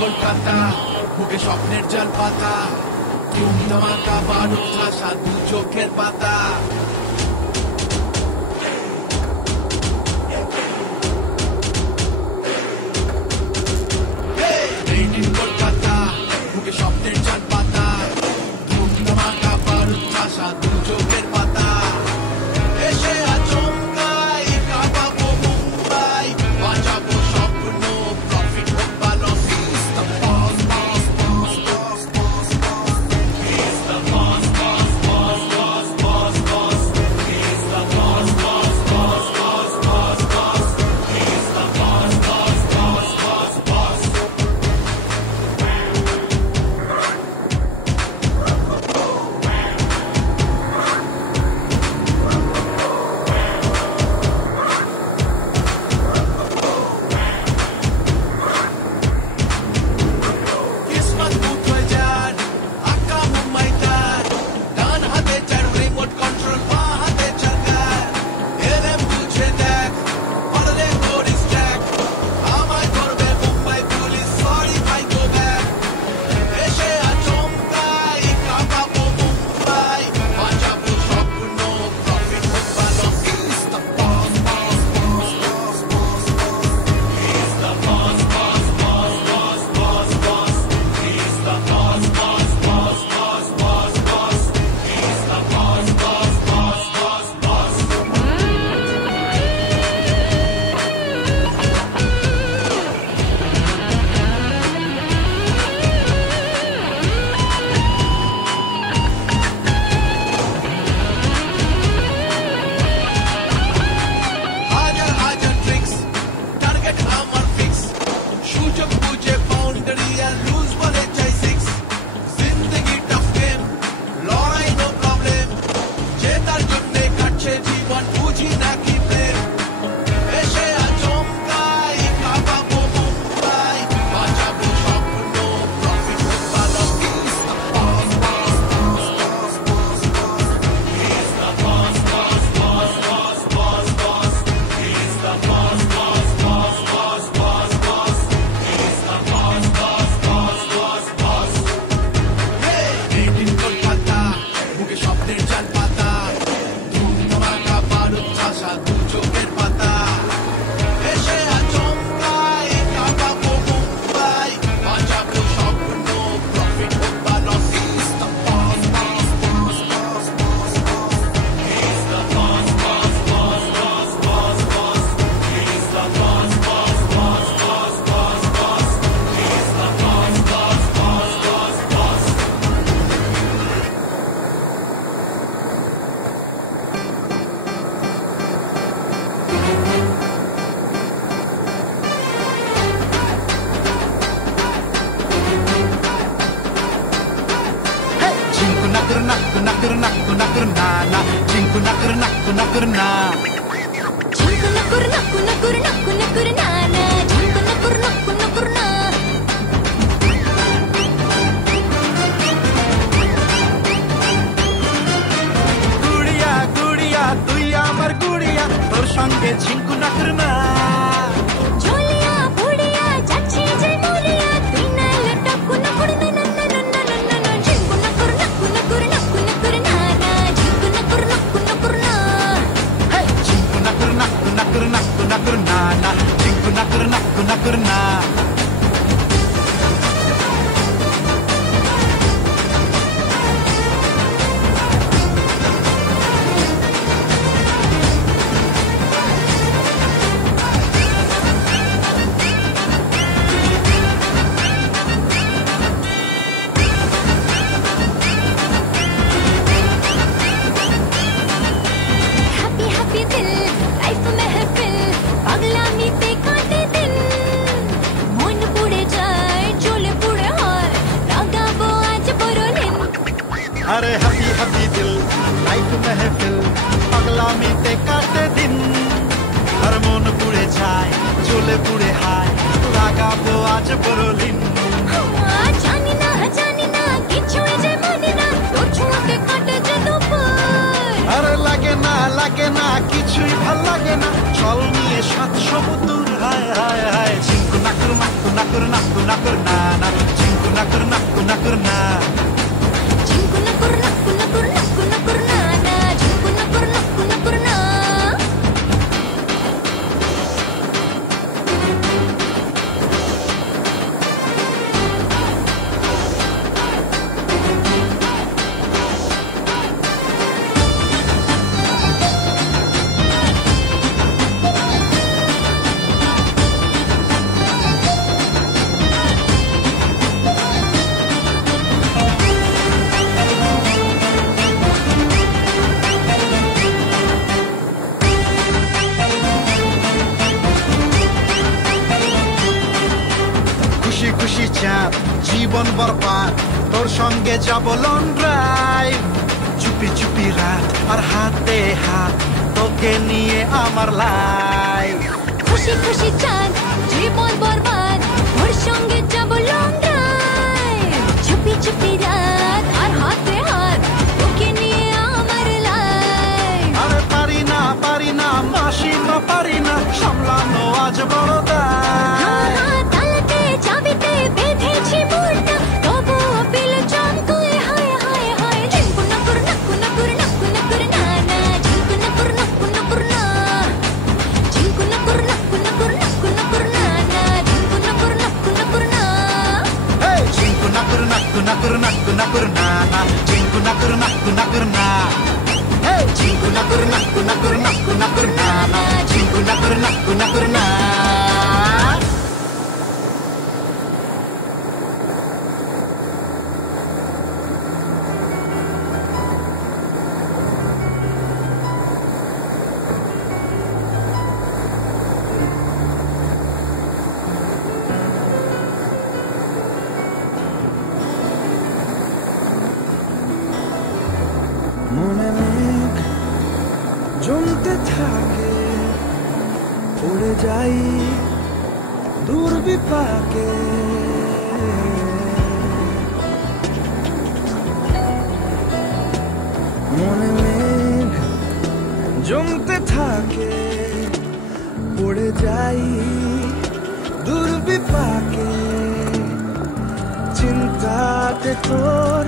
কলকাতা বুকে স্বপ্নের জল পাতা তুমি তোমাকা বারুদ ঠাসা দু চোখের পাতা কলকাতা বুকে স্বপ্নের জল পাতা তুমি তোমাকা বারুদ ঠাসা দু চোখের পাতা এসে আচমকাই কাঁপাবো মুম্বাই বাঁচাবো স্বপ্ন প্রফিট হোক বা লস लाइफ महफिल पगलामी पे काटे दिन লাইফ মেহফিল পাগলামিতে কাটে দিন আর মন পুড়ে যায় জ্বলে পুড়ে হায় লাগাবো আজ বড়লিন জানি না কিছুই যে মানি না তোর ছোঁয়াতে কাটে যে দুপুর আর লাগে না কিছুই ভাল লাগে না চল নিয়ে 700 দূর হায় হায় হায় চিঙ্কু নাকুর নাকু নাকুর নাকু নাকুর না না চিঙ্কু নাকুর নাকু নাকুর না চিঙ্কু নাকুর নাকু নাকুর নাকু নাকুর না না চিঙ্কু নাকুর নাকু নাকুর না খুশি চাঁদ জীবন বরবাদ তোর সঙ্গে যাব লং ড্রাইভ চুপি চুপি রাত আর হাতে হাত তোকে নিয়ে আমার লাইফ খুশি চাঁদ জীবন বরবাদ ওর সঙ্গে যাব লং ড্রাইভ চুপি চুপি রাত আর হাতে হাত তোকে নিয়ে আমার লাইফ আরে পারি না মাসি না পারি না সামলানো আজ বড় দায় তালাতে চাবিতে বেঁধেছি মুড়টা তবু পিল চমকায় হায় হায় হায় চিঙ্কু নাকুর নাকু নাকুর নাকু নাকুর না না চিঙ্কু নাকুর নাকু নাকুর না চিঙ্কু নাকুর নাকু নাকুর নাকু নাকুর না না চিঙ্কু নাকুর নাকু নাকুর না চিঙ্কু নাকুর নাকু নাকুর নাকু নাকুর না না চিঙ্কু নাকুর নাকু নাকুর না চিঙ্কু নাকুর নাকু নাকুর নাকু নাকুর না না চিঙ্কু নাকুর নাকু নাকুর না মনে মেঘ জমতে থাকে উড়ে যাই দূর বিপাকে মনে মেঘ জমতে থাকে উড়ে যাই দূর বিপাকে চিন্তাতে তোর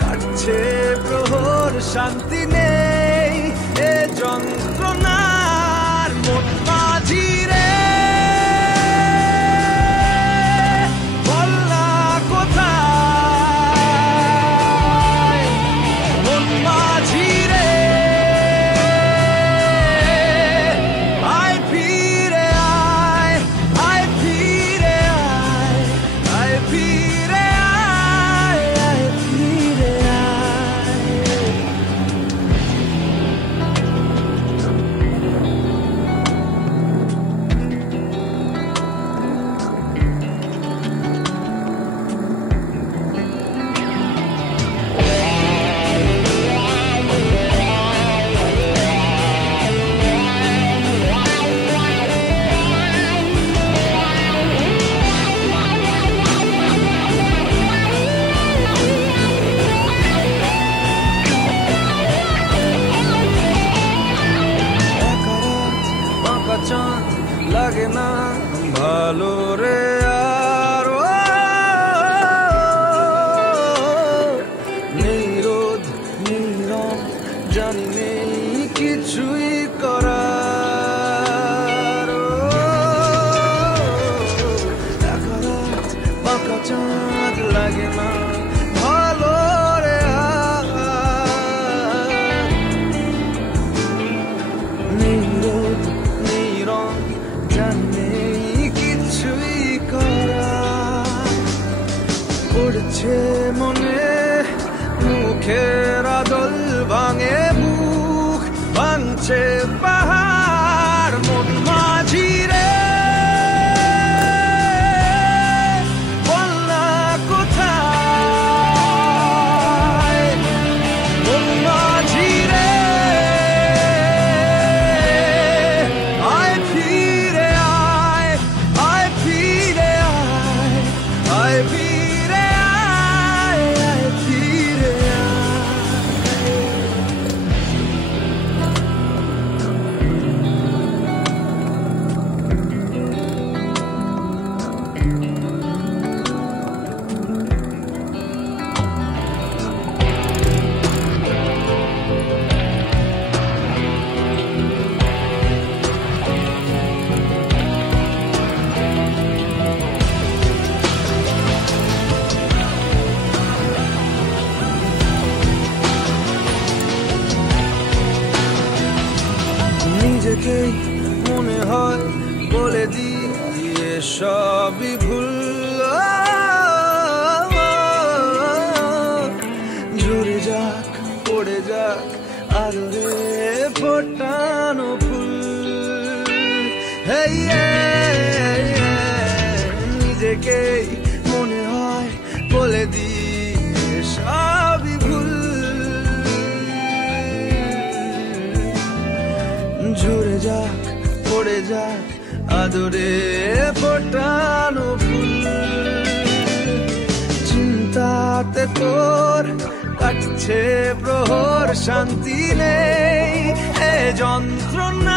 কাটছে প্রহর শান্তি নেই এ যন্ত্রণার মন মাঝি রে বল না কোথায় মন মাঝি রে আয় ফিরে আয় আয় ফিরে আয় আয় ফিরে আয় আয় ফিরে আয় চাঁদ লাগে না ভালো রে আর নেই রোদ নেই রং জানি নেই কিছুই করার পাকা চাঁদ লাগে না ভালো রে আর নেই রোদ জানে কিছুই করা পড়ছে মনে মুখের আদল ভাঙে বুক ভাঙছে পাহাড় মন মাঝি রে বল না কোথায় মন মাঝি রে নিজেকেই মনে হয় বলে দিয়ে সবই ভুল। ঝরে যাক পড়ে যাক আদরে ফোটানো ফুল। নিজেকেই মনে হয় বলে দিয়ে সবই ভুল। ঝরে যাক পড়ে যাক আদরে ফোটানো ফুল। চিন্তাতে তোর কাটছে প্রহর, শান্তি নেই এ যন্ত্রণা